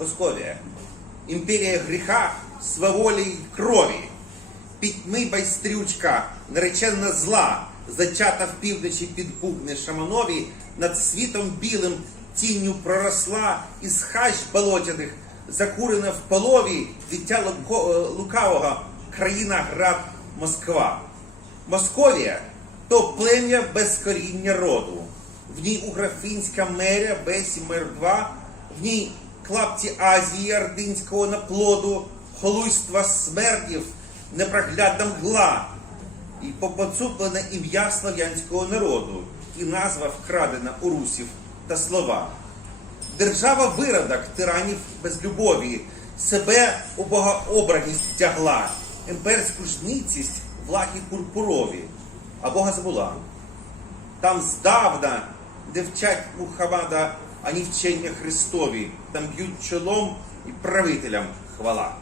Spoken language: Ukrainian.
Московія, імперія гріха, сваволі й крові, пітьми байстрючка, наречена зла, зачата в півночі під бубни шаманові, над світом білим тінню проросла із хащ болотяних, закурена в полові, дитя е, лукавого, країна град Москва. Московія то плем'я без коріння роду. В ній уграфінська меря без мердва, в ній клапті Азії ординського наплоду, холуйства смертів, непроглядна мгла, і попоцуплене ім'я слав'янського народу, і назва вкрадена у русів та слова. Держава виродок тиранів без любові, себе у богообраність тягла, імперську жницість влаги пурпурові, а Бога забула. Там здавна, де вчать Мухаммада, ані вчення Христові, там б'ють чолом і правителям хвала.